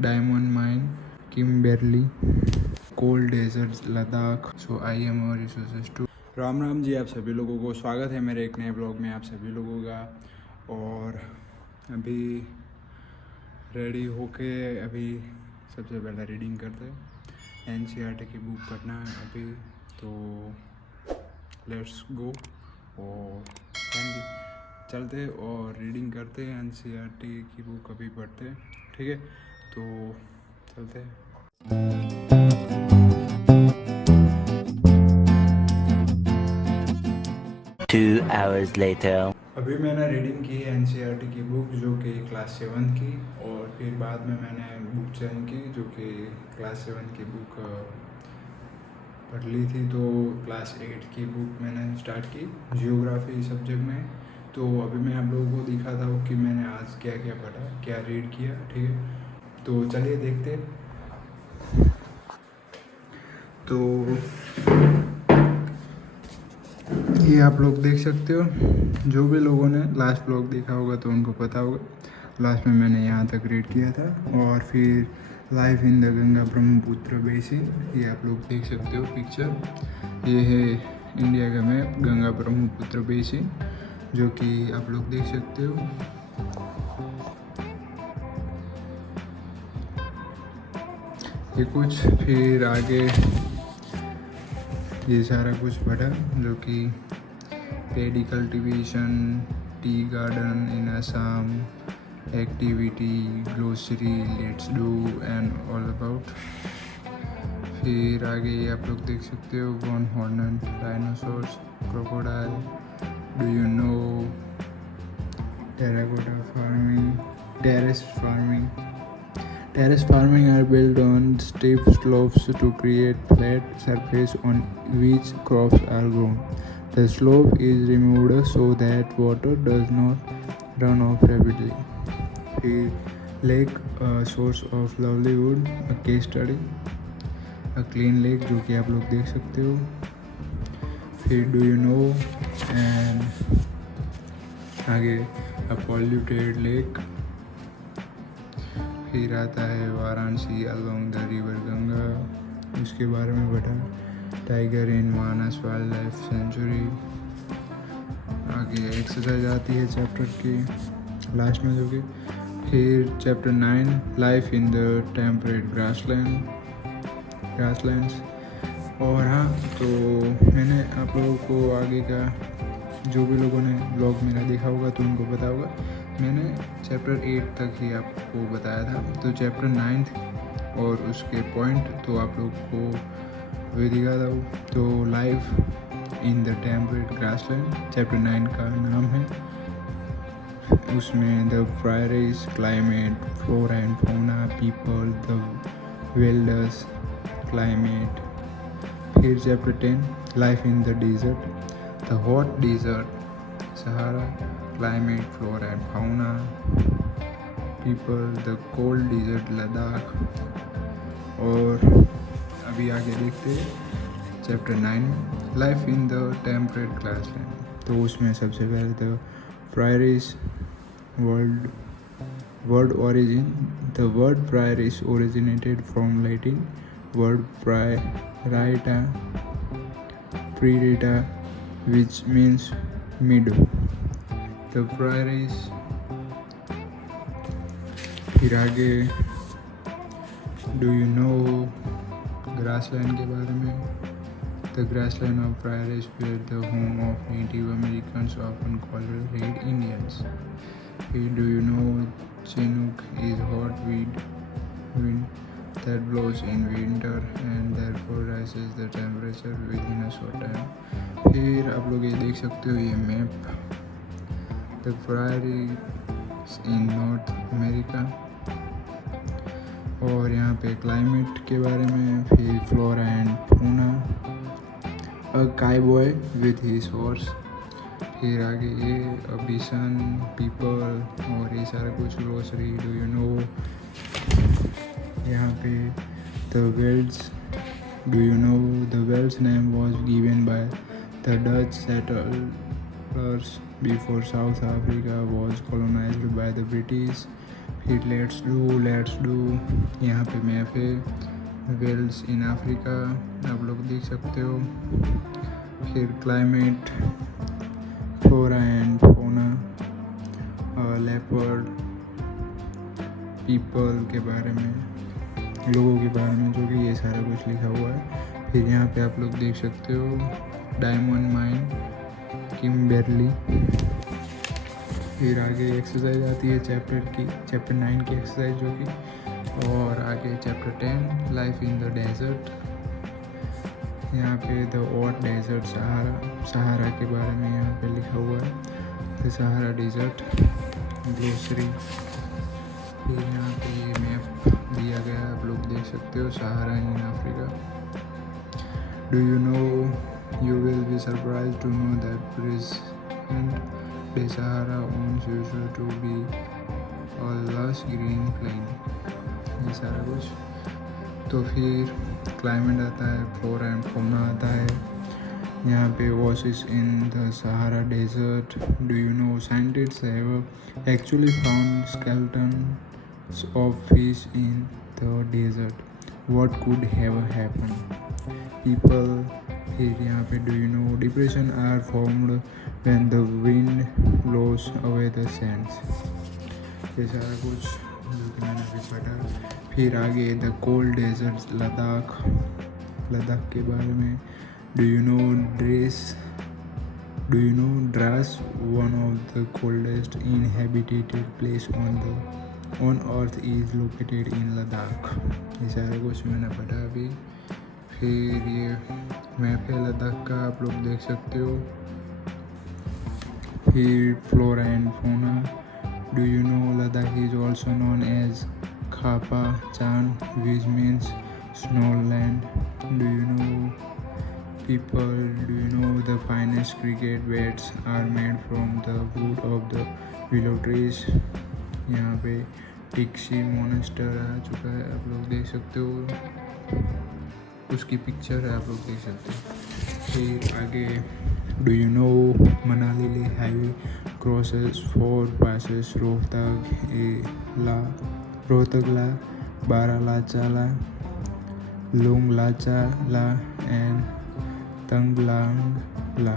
Diamond mine, Kimberley, cold desert Ladakh. So I am और resources too. Ram Ram ji, आप सभी लोगों को स्वागत है मेरे एक नए ब्लॉग में आप सभी लोगों का। और अभी रेडी होके अभी सबसे पहले रीडिंग करते हैं। NCERT की बुक पढ़ना है अभी, तो लेट्स गो। और चलते और रीडिंग करते हैं। NCERT की बुक अभी पढ़ते हैं, ठीक है? तो चलते हैं। Two hours later. अभी मैंने रीडिंग की NCERT की बुक जो कि क्लास 7 की, और फिर बाद में मैंने बुक चेंज की जो कि क्लास 7 की बुक पढ़ ली थी। तो क्लास 8 की बुक मैंने स्टार्ट की जियोग्राफी सब्जेक्ट में। तो अभी मैं आप लोगों को दिखाता हूँ कि मैंने आज क्या क्या पढ़ा, क्या रीड किया, ठीक है? तो चलिए देखते। तो ये आप लोग देख सकते हो, जो भी लोगों ने लास्ट ब्लॉग देखा होगा तो उनको पता होगा। लास्ट में मैंने यहाँ तक रीड किया था। और फिर life in the Ganga Brahmaputra basin, ये आप लोग देख सकते हो पिक्चर। ये है इंडिया का मैप, गंगा ब्रह्मपुत्र बेसिन, जो कि आप लोग देख सकते हो। ये कुछ फिर आगे ये सारा कुछ पढ़ा, जो कि paddy cultivation, tea garden in Assam, activity, glossary, let's do and all about. फिर आगे ये आप लोग देख सकते हो, one horn dinosaurs, crocodile, do you know, terracotta farming, terrace farming. Terrace farming are built on steep slopes to create flat surface on which crops are grown. The slope is removed so that water does not run off rapidly. फिर lake, a source of livelihood, a case study, a clean lake जो कि आप लोग देख सकते हो। फिर do you know and आगे a polluted lake। फिर आता है Varanasi along the river Ganga, उसके बारे में पढ़ा। Tiger in Manas wild life sanctuary. आगे एक्सरसाइज आती है चैप्टर की लास्ट में, जो कि फिर chapter 9 life in the temperate grasslands. और हाँ, तो मैंने आप लोगों को आगे का, जो भी लोगों ने ब्लॉग मेरा देखा होगा तो उनको पता होगा, मैंने चैप्टर 8 तक ही आपको बताया था। तो चैप्टर 9 और उसके पॉइंट तो आप लोग को वही दिखाता हूँ। तो life in the temperate grassland chapter 9 का नाम है। उसमें the prairies, climate, flora and fauna, people, the velds, climate. फिर chapter 10 life in the desert, the hot desert Sahara, climate, flora and fauna, people, the cold desert Ladakh. और अभी आगे देखते हैं chapter 9 life in the temperate grassland. तो उसमें सबसे पहले the prairies word origin. The word prairies originated from Latin word प्रायरिटा प्रीडेटा which means meadow. The prairies। फिर आगे डू यू नो ग्रासलैंड के बारे में। The grassland of prairies were the home of Native Americans, often called Red Indians. फिर do you know Chinook is hot wind that blows in winter and therefore rises the temperature within a short time. फिर आप लोग ये देख सकते हो, ये map, the prairies in north America. और यहाँ पे क्लाइमेट के बारे में, फिर flora and fauna, a cowboy with his horse. फिर आगे ये बिसन, पीपल और ये सारा कुछ, ग्लोसरी, डू यू नो। यहाँ पे the velds, do you know the velds name was given by the Dutch settlers before South Africa was colonised by the British. फिर लेट्स डू यहाँ पे मैप है, वेल्स इन अफ्रीका आप लोग देख सकते हो। फिर climate, flora and fauna, leopard, people के बारे में, लोगों के बारे में, जो कि ये सारा कुछ लिखा हुआ है। फिर यहाँ पे आप लोग देख सकते हो डायमंड माइन, किम्बेरली। फिर आगे एक्सरसाइज आती है चैप्टर 9 की एक्सरसाइज जो कि, और आगे chapter 10 life in the desert. यहाँ पे द ऑट डेजर्ट, सहारा के बारे में यहाँ पे लिखा हुआ है, द सहारा डेजर्ट, ग्लोसरी। फिर यहाँ पे ये मैप दिया गया है, आप लोग देख सकते हो, Sahara in Africa. Do you know, you will be surprise to know that present day Sahara owns usual to be a lush green plain, ये सारा कुछ। तो फिर क्लाइमेट आता है, फ्लोरा एंड फौना आता है। यहाँ पे oasis in the Sahara desert. Do you know, scientists have actually found skeletons of fish in the desert. What could have happened? People, फिर यहाँ पे do you know, depression are formed when the wind blows away the sands, ये सारा कुछ जो कि मैंने अभी पढ़ा। फिर आगे द कोल्ड डेजर्ट, लद्दाख के बारे में। Do you no Dras, one of the coldest inhabited place on earth is located in Ladakh, ये सारा कुछ मैंने पढ़ा अभी। फिर ये मैप है लद्दाख का, आप लोग देख सकते हो। फिर flora and fauna. Do you know Ladakh is also known as Khapa Chan, which means snow land. Do you know people, do you know the finest cricket bats are made from the wood of the willow trees. यहाँ पे टिक्सी Monster आ चुका है, आप लोग देख सकते हो, उसकी पिक्चर है, आप लोग देख सकते हो। फिर आगे डू यू नो मनाली ले highway crosses 4 passes रोहतकला, बारालाचाला, लुंगलाचाला and तंगलांगला.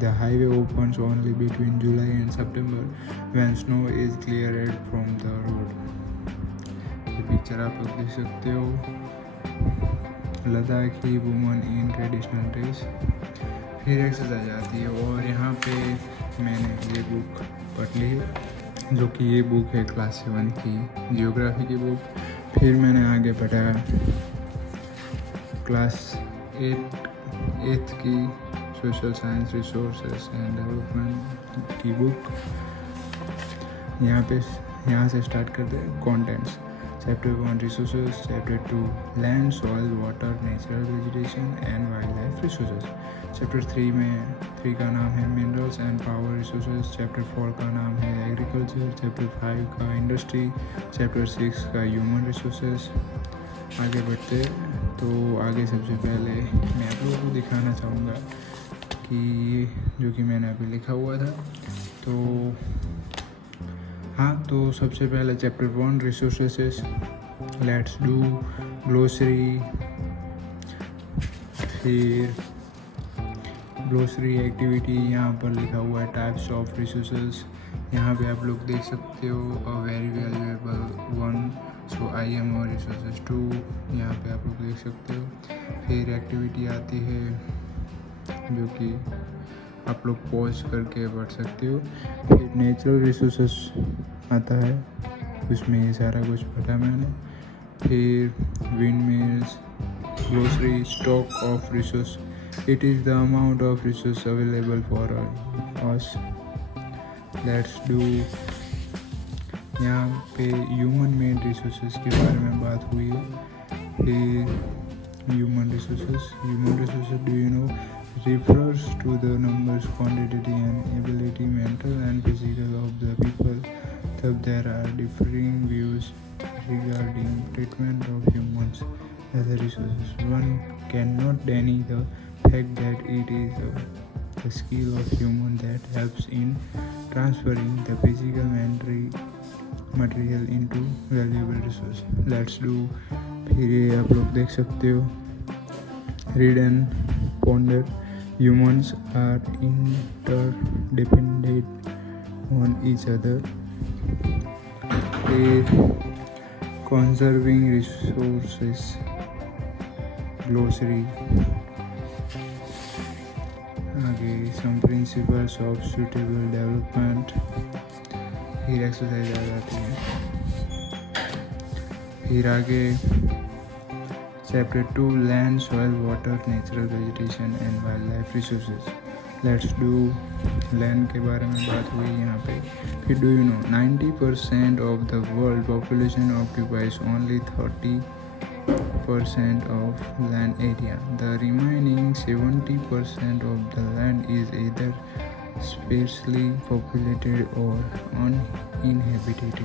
The highway opens only between July and September when snow is cleared from the road. ये पिक्चर आप लोग देख सकते हो। Ladakhi woman in traditional dress. फिर एक्सरसाइज आती है, और यहाँ पे मैंने ये बुक पढ़ ली है, जो कि ये बुक है क्लास 7 की जियोग्राफी की बुक। फिर मैंने आगे पढ़ा क्लास 8 की social science resources and development की बुक। यहाँ से स्टार्ट करते हैं contents. Chapter 1 resources, chapter 2 land, soil, water, natural vegetation and wildlife resources. Chapter 3 का नाम है minerals and power resources. Chapter 4 का नाम है एग्रीकल्चर। चैप्टर 5 का इंडस्ट्री। चैप्टर 6 का ह्यूमन रिसोर्सेज। आगे बढ़ते तो आगे सबसे पहले मैं आप लोगों को दिखाना चाहूँगा कि जो कि मैंने अभी लिखा हुआ था। तो सबसे पहले chapter 1 resources, let's do glossary. फिर ग्लोसरी एक्टिविटी, यहाँ पर लिखा हुआ है टाइप्स ऑफ रिसोर्सेस। यहाँ पे आप लोग देख सकते हो a very valuable 1, so I am और रिसोर्सेज 2, यहाँ पे आप लोग देख सकते हो। फिर एक्टिविटी आती है जो कि आप लोग पॉज करके पढ़ सकते हो। फिर नेचुरल रिसोर्सेस आता है, उसमें ये सारा कुछ पढ़ा मैंने। फिर windmills, glossary, stock of resource, it is the amount of resource available for us. Let's do, यहाँ पे ह्यूमन मेड रिसोर्सेज के बारे में बात हुई है। फिर human resources, do you no, refers to the numbers, quantity and ability, mental and physical of the people. Thus there are differing views regarding treatment of humans as a resources. One cannot deny the fact that it is the skill of human that helps in transferring the physical, material into valuable resource, let's do. फिर ये आप लोग देख सकते हो, read and ponder, humans are interdependent on each other. फिर conserving resources glossary, आगे some principles of suitable development. फिर एक्सरसाइज आ जाती है। फिर आगे chapter 2 land, soil, water, natural vegetation and wildlife resources, let's do. Land के बारे में बात हुई यहाँ पे। फिर do you know 90% of the world population occupies only 30% of land area. The remaining 70% of the land is either sparsely populated or uninhabited.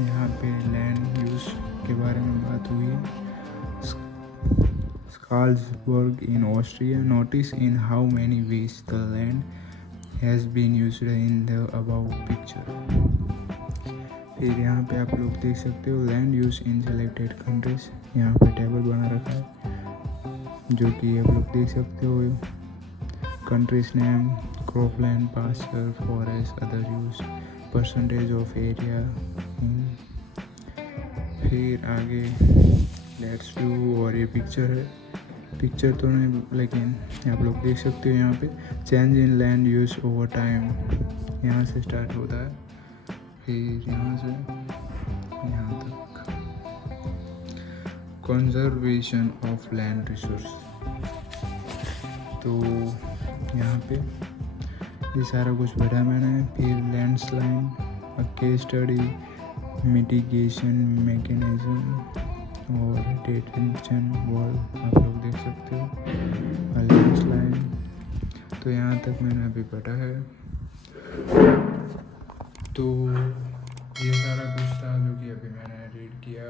यहाँ पे लैंड यूज के बारे में बात हुई है। Salzburg in Austria, notice in how many ways the land has been used in the above picture. फिर यहाँ पे आप लोग देख सकते हो land use in selected countries, यहाँ पे टेबल बना रखा है जो कि आप लोग देख सकते हो। Countries name, cropland, pasture, forest, other use, percentage of area in. फिर आगे लेट्स डू, और ये पिक्चर है, पिक्चर तो नहीं लेकिन आप लोग देख सकते हो यहाँ पे change in land use over time, यहाँ से स्टार्ट होता है। फिर यहाँ से यहाँ तक कंजर्वेशन ऑफ लैंड रिसोर्स। तो यहाँ पे ये सारा कुछ पढ़ा मैंने। फिर landslide, case study, mitigation mechanism और डिटेंशन वॉल आप लोग देख सकते हो। लैंडस्लाइड तो यहाँ तक मैंने अभी पढ़ा है। तो ये सारा कुछ था जो कि अभी मैंने रीड किया।